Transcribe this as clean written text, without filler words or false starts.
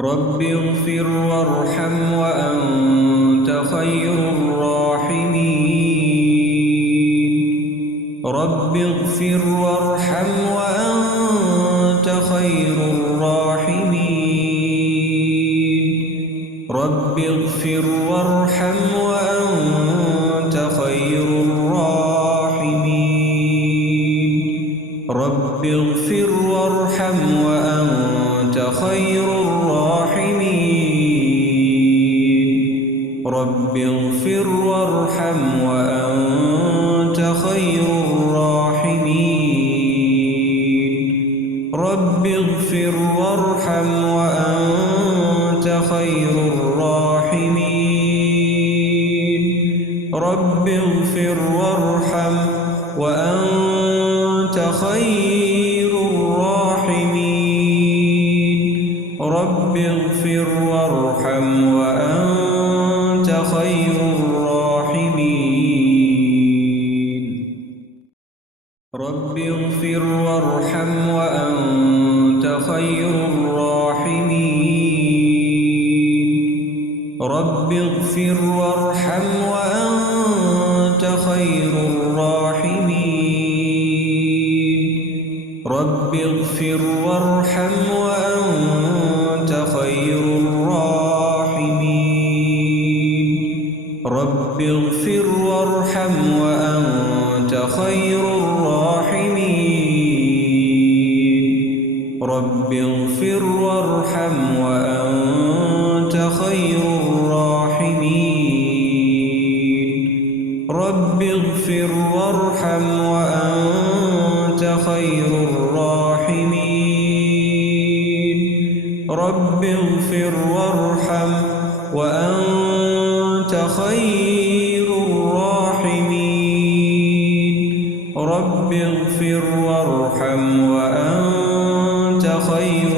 رب اغفر وارحم وأنت خير الراحمين. رب اغفر وارحم وأنت خير الراحمين. رب اغفر وارحم وأنت خير الراحمين. رب اغفر وارحم وأنت خير الراحمين. رب اغفر وارحم وأنت خير الراحمين. رب اغفر وارحم وأنت خير الراحمين. رب اغفر وارحم وأنت خير الراحمين. رب اغفر وارحم وأنت خير الراحمين. رب اغفر وارحم وأنت خير الراحمين. رب اغفر وارحم وأنت خير الراحمين. رب اغفر وارحم وأنت خير الراحمين. رب اغفر وارحم وأنت خير الراحمين. رب اغفر وارحم وأنت خير الراحمين. رب اغفر وارحم وأنت خير الراحمين. رب اغفر وارحم وأنت خير الراحمين. رب اغفر وارحم وأنت خير